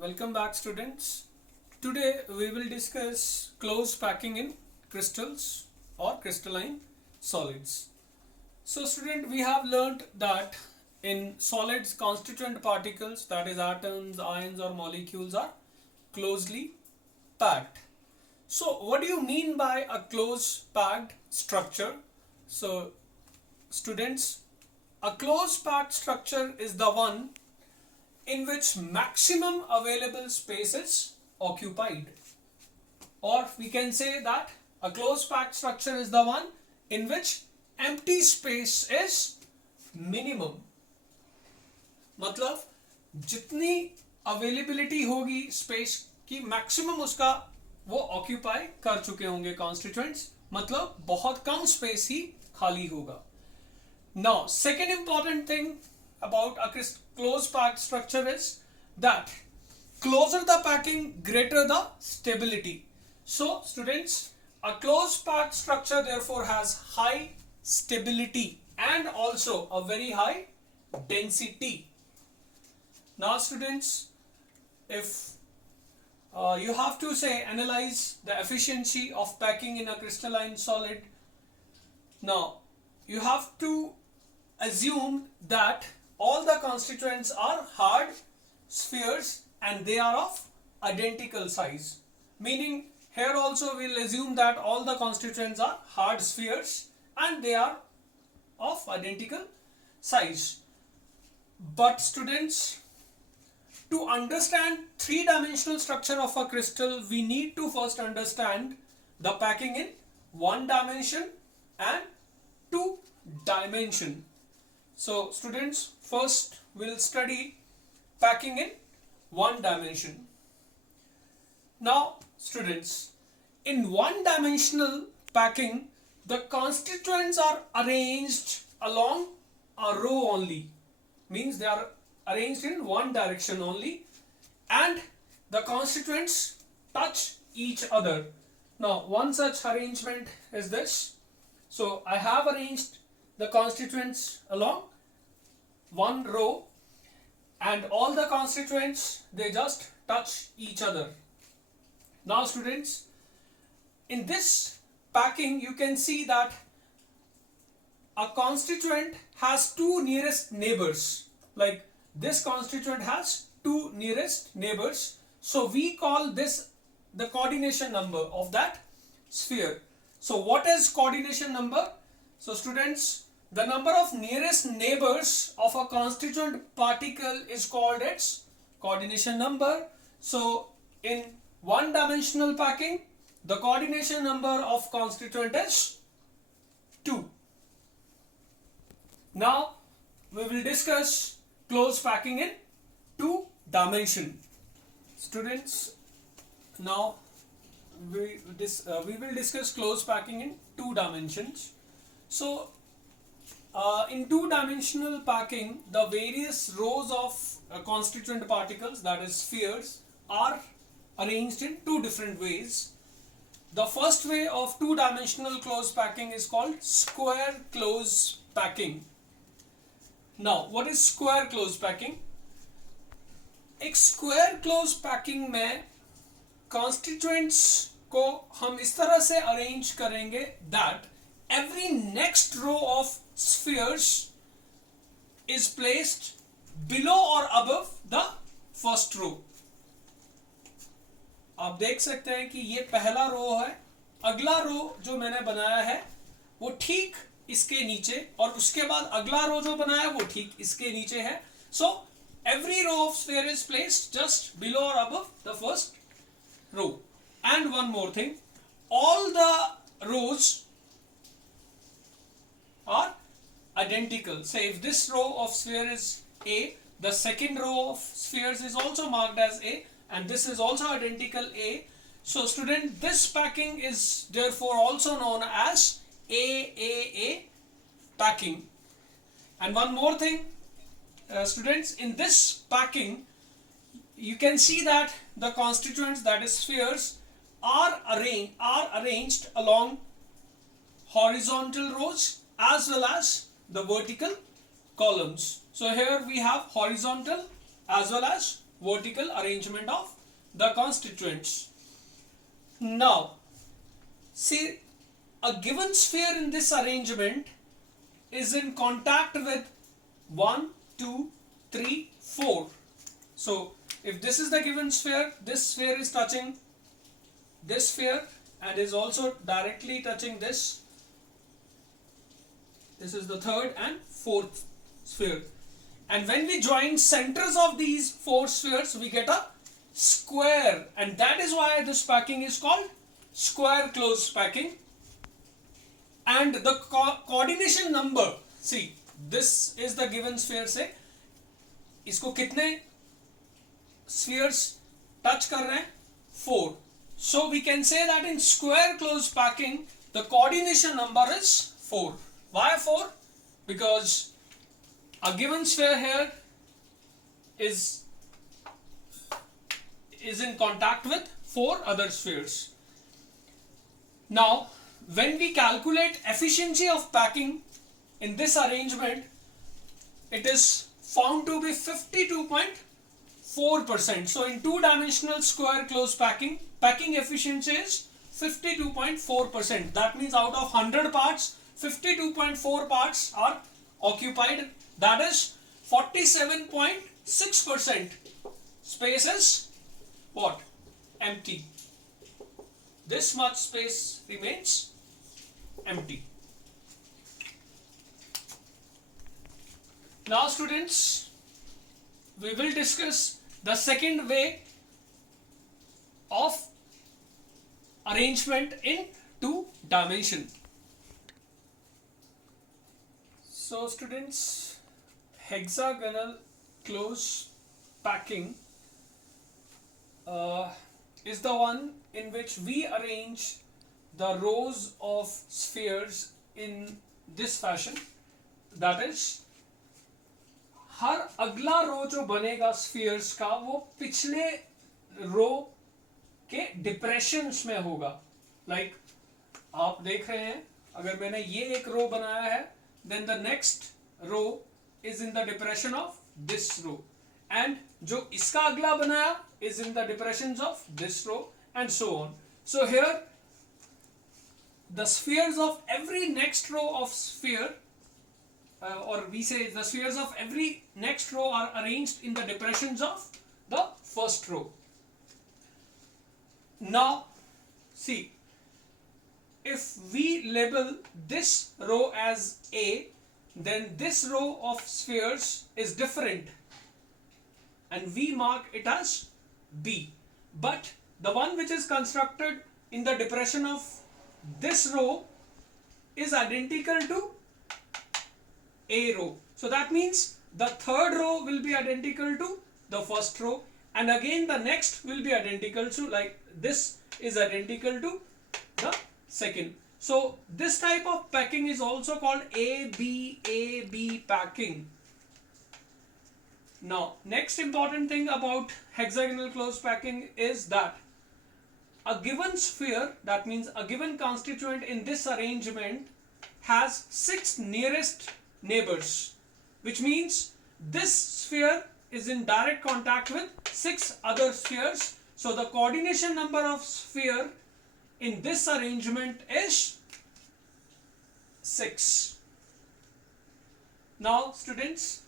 Welcome back, students. Today we will discuss close packing in crystals or crystalline solids. So student, we have learnt that in solids constituent particles, that is atoms, ions or molecules, are closely packed. So what do you mean by a close packed structure? So students, a close packed structure is the one in which maximum available space is occupied, or we can say that a close packed structure is the one in which empty space is minimum. मतलब जितनी availability होगी space की maximum उसका वो occupy कर चुके होंगे constituents, मतलब बहुत कम स्पेस ही खाली होगा. Now, second important thing about a close packed structure is that closer the packing, greater the stability. So, students, a close packed structure therefore has high stability and also a very high density. Now, students, if you have to say analyze the efficiency of packing in a crystalline solid, now you have to assume that all the constituents are hard spheres and they are of identical size. Meaning here also we will assume that all the constituents are hard spheres and they are of identical size. But students, to understand three-dimensional structure of a crystal, we need to first understand the packing in one dimension and two dimension. So students, first we'll study packing in one dimension. Now students, in one dimensional packing, the constituents are arranged along a row only, means they are arranged in one direction only, and the constituents touch each other. Now one such arrangement is this. So I have arranged the constituents along one row and all the constituents, they just touch each other. Now students, in this packing you can see that a constituent has two nearest neighbors, like this constituent has two nearest neighbors, so we call this the coordination number of that sphere. So what is coordination number? So students, the number of nearest neighbors of a constituent particle is called its coordination number. So in one dimensional packing, the coordination number of constituent is 2. Now we will discuss close packing in two dimension. Students, now we will discuss close packing in two dimensions. So in two-dimensional packing, the various rows of constituent particles, that is spheres, are arranged in two different ways. The first way of two-dimensional close packing is called square close packing. Now, what is square close packing? एक square close packing में constituents को हम इस तरह से arrange करेंगे that every next row of spheres is placed below or above the first row. आप देख सकते हैं कि ये पहला रो है, अगला रो जो मैंने बनाया है वो ठीक इसके नीचे, और उसके बाद अगला रो जो बनाया है वो ठीक इसके नीचे है. So every row of sphere is placed just below or above the first row. And one more thing, all the rows are identical. Say if this row of sphere is A, the second row of spheres is also marked as A, and this is also identical A. So student, this packing is therefore also known as AAA packing. And one more thing, students, in this packing you can see that the constituents, that is spheres, are arranged along horizontal rows as well as the vertical columns. So here we have horizontal as well as vertical arrangement of the constituents. Now, see, a given sphere in this arrangement is in contact with 1, 2, 3, 4. So, if this is the given sphere, this sphere is touching this sphere and is also directly touching this. This is the third and fourth sphere. And when we join centers of these four spheres, we get a square. And that is why this packing is called square closed packing. And the coordination number, see, this is the given sphere से इसको कितने spheres touch कर रहे हैं? 4. So we can say that in square closed packing, the coordination number is 4. Why 4? Because a given sphere here is in contact with 4 other spheres. Now, when we calculate efficiency of packing in this arrangement, it is found to be 52.4%. So in two-dimensional square closed packing, packing efficiency is 52.4%. That means out of 100 parts, 52.4 parts are occupied. That is 47.6%. Space is what? Empty. This much space remains empty. Now students, we will discuss the second way of arrangement in two dimension. So students, hexagonal close packing is the one in which we arrange the rows of spheres in this fashion. That is, हर अगला रो जो बनेगा spheres का वो पिछले रो के depressions में होगा. Like आप देख रहे हैं, अगर मैंने ये एक रो बनाया है, then the next row is in the depression of this row, and जो इसका अगला बनाया is in the depressions of this row, and so on. So here the spheres of every next row of sphere, or we say the spheres of every next row are arranged in the depressions of the first row. Now see, if we label this row as A, then this row of spheres is different and we mark it as B. But the one which is constructed in the depression of this row is identical to A row. So that means the third row will be identical to the first row, and again the next will be identical to, like this is identical to the second. So this type of packing is also called AB packing. Now next important thing about hexagonal close packing is that a given sphere, that means a given constituent in this arrangement, has 6 nearest neighbors, which means this sphere is in direct contact with 6 other spheres. So the coordination number of sphere in this arrangement is 6. Now students,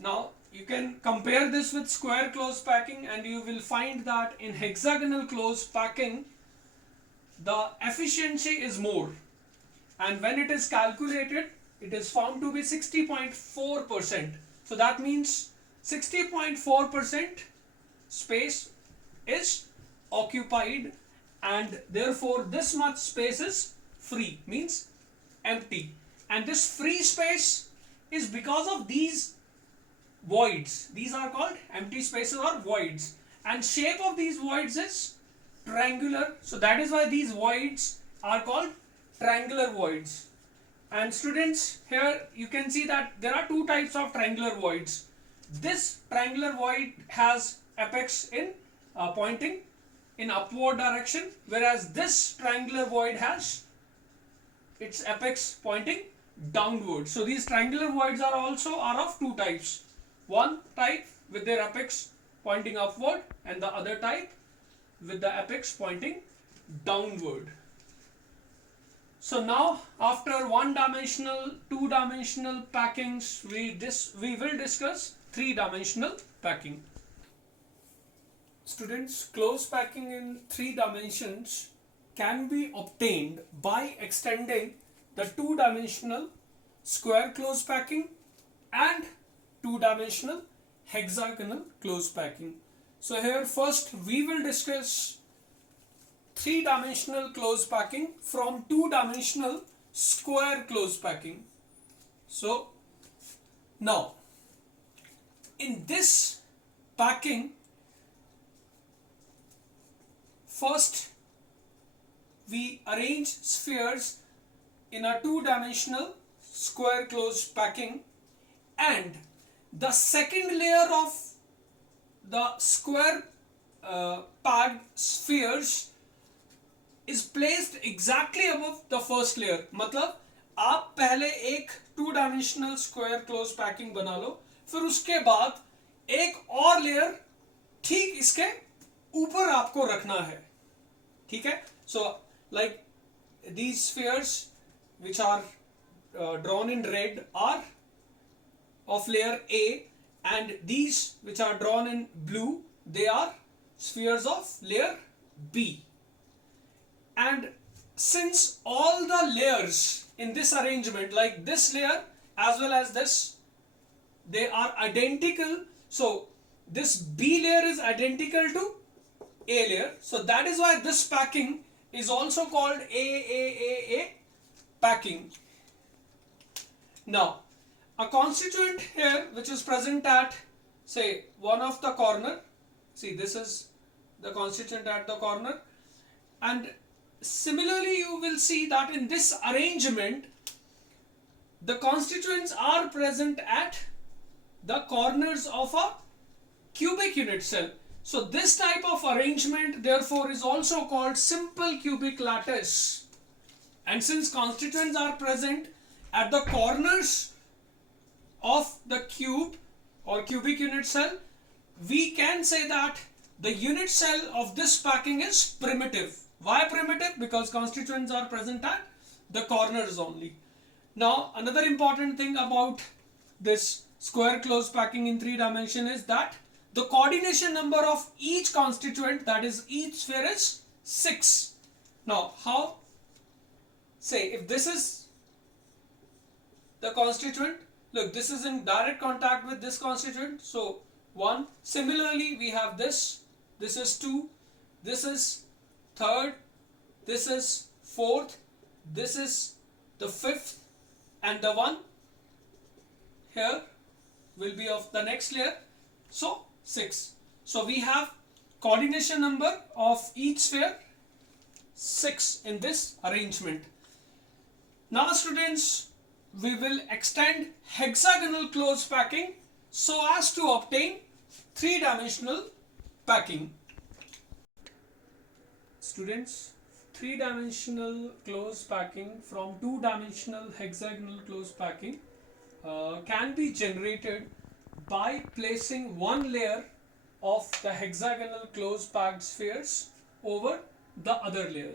now you can compare this with square close packing, and you will find that in hexagonal close packing the efficiency is more, and when it is calculated it is found to be 60.4%. So that means 60.4% space is occupied, and therefore this much space is free, means empty. And this free space is because of these voids. These are called empty spaces or voids, and shape of these voids is triangular. So that is why these voids are called triangular voids. And students, here you can see that there are two types of triangular voids. This triangular void has apex in pointing in upward direction, whereas this triangular void has its apex pointing downward. So these triangular voids are of two types. One type with their apex pointing upward and the other type with the apex pointing downward. So now after one-dimensional, two-dimensional packings, we will discuss three-dimensional packing. Students, close packing in three dimensions can be obtained by extending the two-dimensional square close packing and two-dimensional hexagonal close packing. So here first we will discuss three-dimensional close packing from two-dimensional square close packing. So now in this packing, first we arrange spheres in a two-dimensional square close packing, and the second layer of the square packed spheres is placed exactly above the first layer. मतलब आप पहले एक two dimensional square close packing बना लो, फिर उसके बाद एक और लेयर ठीक इसके ऊपर आपको रखना है. ठीक है. So like these spheres which are drawn in red are of layer A, and these which are drawn in blue, they are spheres of layer B. And since all the layers in this arrangement, like this layer as well as this, they are identical, so this B layer is identical to A layer, so that is why this packing is also called A packing. Now a constituent here which is present at, say, one of the corner, see this is the constituent at the corner, and similarly you will see that in this arrangement the constituents are present at the corners of a cubic unit cell. So this type of arrangement therefore is also called simple cubic lattice, and since constituents are present at the corners of the cube or cubic unit cell, we can say that the unit cell of this packing is primitive. Why primitive? Because constituents are present at the corners only. Now another important thing about this square close packing in three dimension is that the coordination number of each constituent, that is each sphere, is 6. Now how? Say if this is the constituent, look, this is in direct contact with this constituent, so 1. Similarly we have this is 2, this is 3rd, this is 4th, this is the 5th, and the 1 here will be of the next layer, so 6. So we have coordination number of each sphere 6 in this arrangement. Now students, we will extend hexagonal close packing so as to obtain three-dimensional packing. Students, three-dimensional close packing from two-dimensional hexagonal close packing can be generated by placing one layer of the hexagonal close packed spheres over the other layer.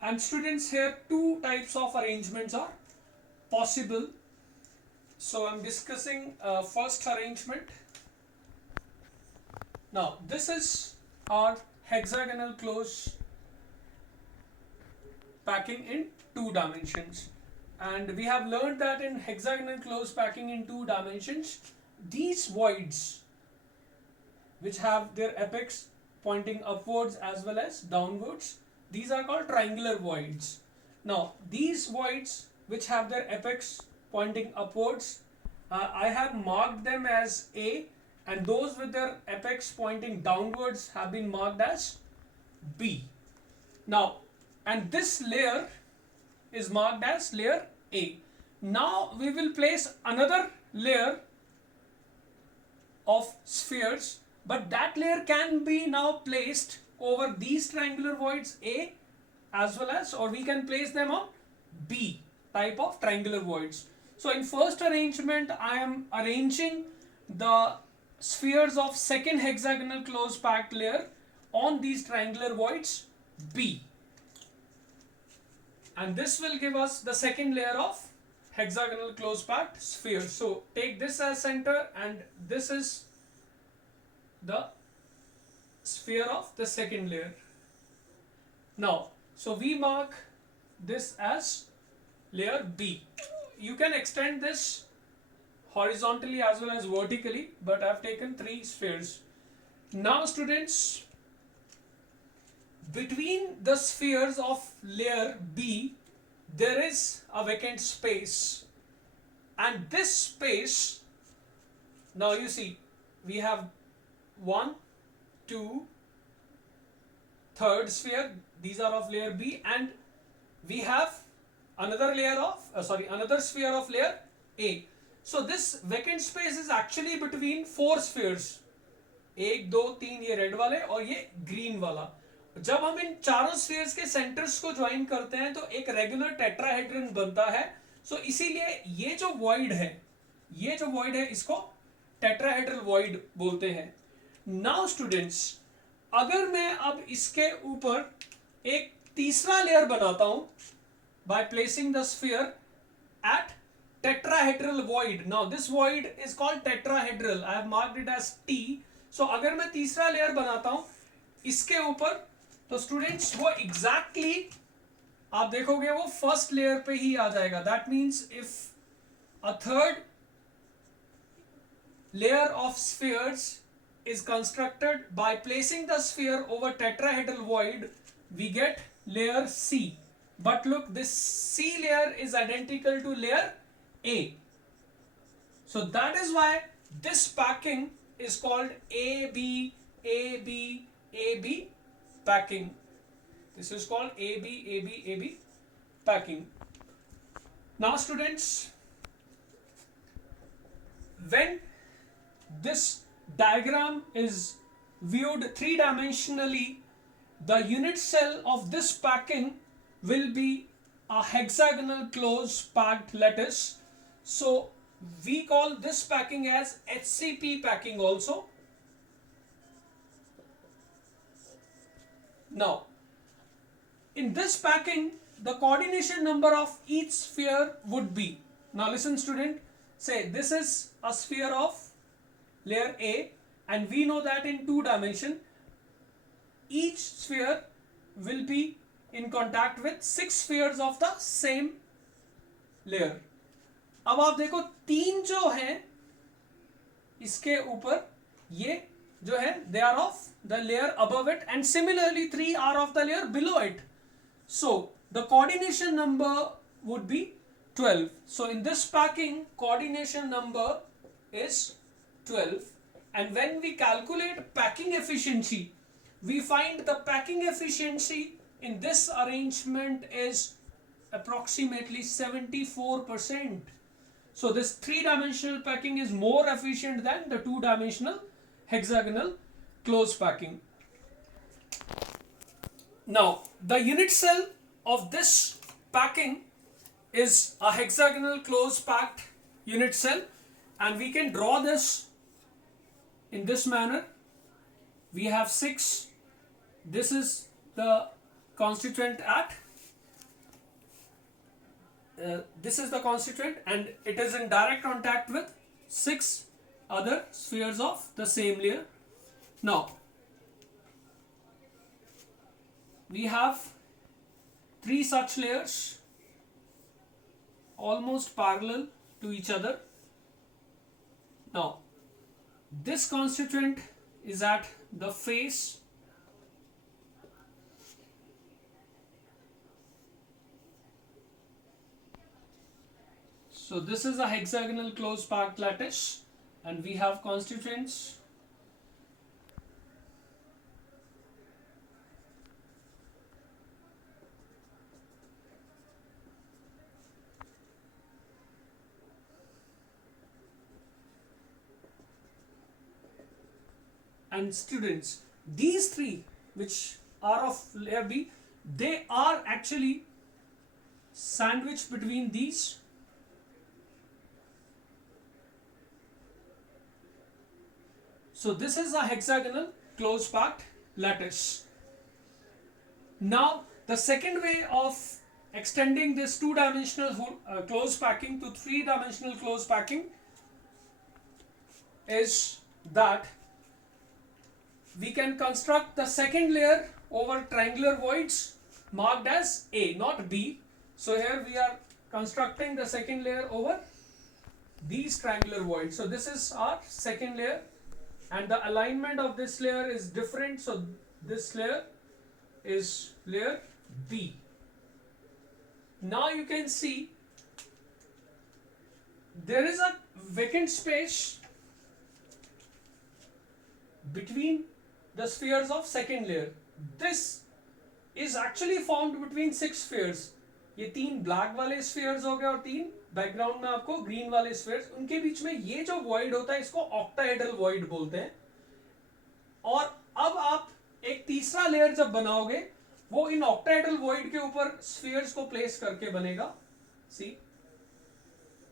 And students, here two types of arrangements are possible. So I am discussing first arrangement. Now this is our hexagonal close packing in two dimensions, and we have learned that in hexagonal close packing in two dimensions, these voids which have their apex pointing upwards as well as downwards, these are called triangular voids. Now these voids which have their apex pointing upwards, I have marked them as A, and those with their apex pointing downwards have been marked as B. Now, and this layer is marked as layer A. Now we will place another layer of spheres, but that layer can be now placed over these triangular voids A as well as, or we can place them on B type of triangular voids. So in first arrangement I am arranging the spheres of second hexagonal close packed layer on these triangular voids B. And this will give us the second layer of hexagonal close packed sphere. So take this as center, and this is the sphere of the second layer. Now, so we mark this as layer B. You can extend this horizontally as well as vertically, but I have taken 3 spheres. Now students, between the spheres of layer B, there is a vacant space, and this space, now you see, we have 1, 2, third sphere, these are of layer B, and we have another layer of another sphere of layer A. So this vacant space is actually between 4 spheres, 1, 2, 3 ये red वाले और ये green वाला. जब हम इन चारों spheres के centres को ज्वाइन करते हैं तो एक रेगुलर टेट्राहेड्रन बनता है. सो इसीलिए ये जो वॉइड है इसको टेट्राहेड्रल वॉइड बोलते हैं. नाउ स्टूडेंट्स, अगर मैं अब इसके ऊपर एक तीसरा लेयर बनाता हूं by placing the sphere at tetrahedral void. Now this void is called tetrahedral. I have marked it as T. So अगर मैं तीसरा लेयर बनाता हूं इसके ऊपर, तो स्टूडेंट्स वो एग्जैक्टली आप देखोगे वो फर्स्ट लेयर पे ही आ जाएगा. That means if a third layer of spheres is constructed by placing the sphere over tetrahedral void, we get layer C. But look, this C layer is identical to layer A. So that is why this packing is called AB, AB, AB packing. This is called AB, AB, AB packing. Now students, when this diagram is viewed 3-dimensionally, the unit cell of this packing will be a hexagonal close packed lattice. So we call this packing as HCP packing also. Now, in this packing, the coordination number of each sphere would be, now listen student, say this is a sphere of layer A, and we know that in 2 dimension each sphere will be in contact with 6 spheres of the same layer. अब आप देखो 3 जो है इसके ऊपर, ये जो है they are of the layer above it, and similarly 3 are of the layer below it. So the coordination number would be 12. So in this packing, coordination number is 12, and when we calculate packing efficiency, we find the packing efficiency in this arrangement is approximately 74%. So this 3-dimensional packing is more efficient than the 2-dimensional hexagonal close packing. Now the unit cell of this packing is a hexagonal close packed unit cell, and we can draw this in this manner. We have 6. This is the constituent at this is the constituent, and it is in direct contact with 6 other spheres of the same layer. Now we have 3 such layers almost parallel to each other. Now this constituent is at the face So this is a hexagonal close packed lattice, and we have constituents and students. These 3 which are of layer B, they are actually sandwiched between these 3 layers. So this is a hexagonal close packed lattice. Now the second way of extending this two-dimensional close packing to three-dimensional close packing is that we can construct the second layer over triangular voids marked as A, not B. So here we are constructing the second layer over these triangular voids. So this is our second layer, and the alignment of this layer is different. So this layer is layer B. Now you can see there is a vacant space between the spheres of second layer. This is actually formed between 6 spheres. ये 3 black वाले spheres हो गए और 3 background में आपको green वाले spheres, उनके बीच में ये जो वॉइड होता है इसको ऑक्टाहेड्रल वॉइड बोलते हैं. और अब आप एक तीसरा लेयर जब बनाओगे वो इन ऑक्टाहेड्रल वॉइड के ऊपर स्फीयर्स को प्लेस करके बनेगा. सी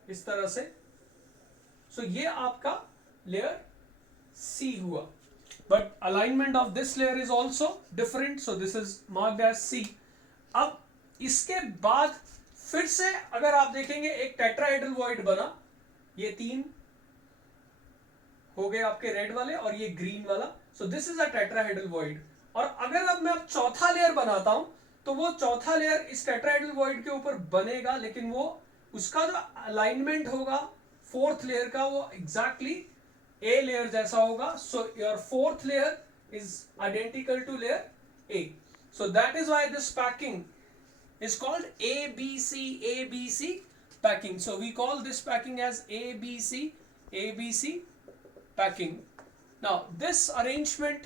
इस तरह से. सो ये आपका लेयर सी हुआ. But alignment of this layer is also different, so this is marked as C. अब इसके बाद फिर से अगर आप देखेंगे एक टेट्राहेड्रल वॉइड बना. ये 3 हो गए आपके रेड वाले और ये ग्रीन वाला. So this is a tetrahedral void. और अगर अब मैं चौथा लेयर बनाता हूं तो वो चौथा लेयर इस टेट्राहेड्रल वॉइड के ऊपर बनेगा, लेकिन वो उसका जो अलाइनमेंट होगा फोर्थ लेयर का वो एग्जैक्टली A layer जैसा होगा. So your fourth layer is identical to layer A. So that is why this packing is called ABC packing. So we call this packing as ABC packing. Now this arrangement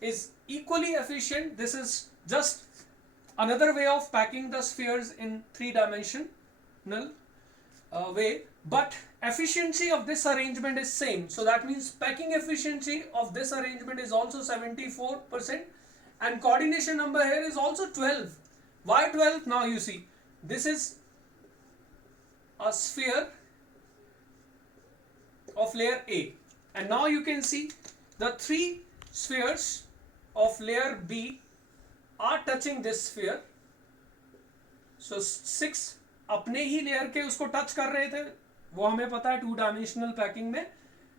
is equally efficient. This is just another way of packing the spheres in three-dimensional way, but efficiency of this arrangement is same. So that means packing efficiency of this arrangement is also 74%, and coordination number here is also 12. Why 12? Now you see, this is a sphere of layer A, and now you can see the 3 spheres of layer B are touching this sphere. So 6 अपने ही layer के उसको touch कर रहे थे, वो हमें पता है. 2-डायमेंशनल पैकिंग में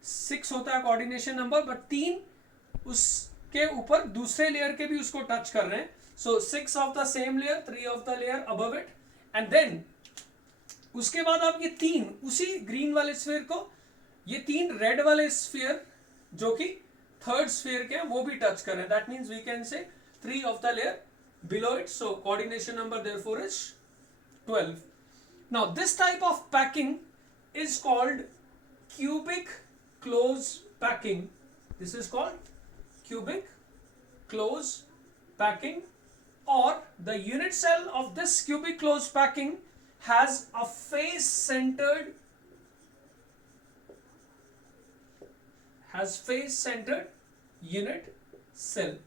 6 होता है कोऑर्डिनेशन नंबर, बट 3 उसके ऊपर दूसरे लेयर के भी उसको टच कर रहे हैं. So 6 of the same layer, 3 of the layer above it, and then उसके बाद आप ये 3 उसी ग्रीन वाले स्फीयर को, ये 3 रेड वाले स्फीयर जो कि थर्ड स्फीयर के हैं वो भी टच कर रहे हैं. That means we can say 3 of the layer below it. So coordination number therefore is 12. Now this type of packing is called cubic close packing. This is called cubic close packing, or the unit cell of this cubic close packing has a face centered unit cell.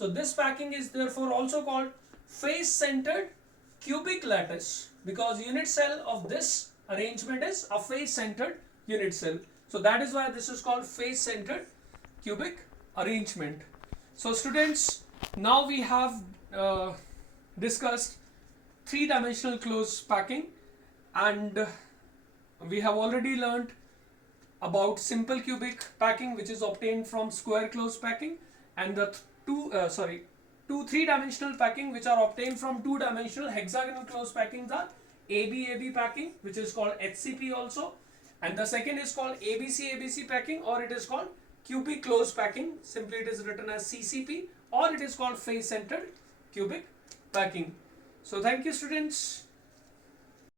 So this packing is therefore also called face centered cubic lattice, because unit cell of this arrangement is a face centered unit cell. So that is why this is called face centered cubic arrangement. So students, now we have discussed three-dimensional close packing, and we have already learned about simple cubic packing, which is obtained from square close packing, and the two three-dimensional packing which are obtained from two-dimensional hexagonal close packings are AB packing, which is called HCP also, and the second is called ABC packing, or it is called cubic close packing. Simply it is written as CCP, or it is called face centered cubic packing. So thank you students.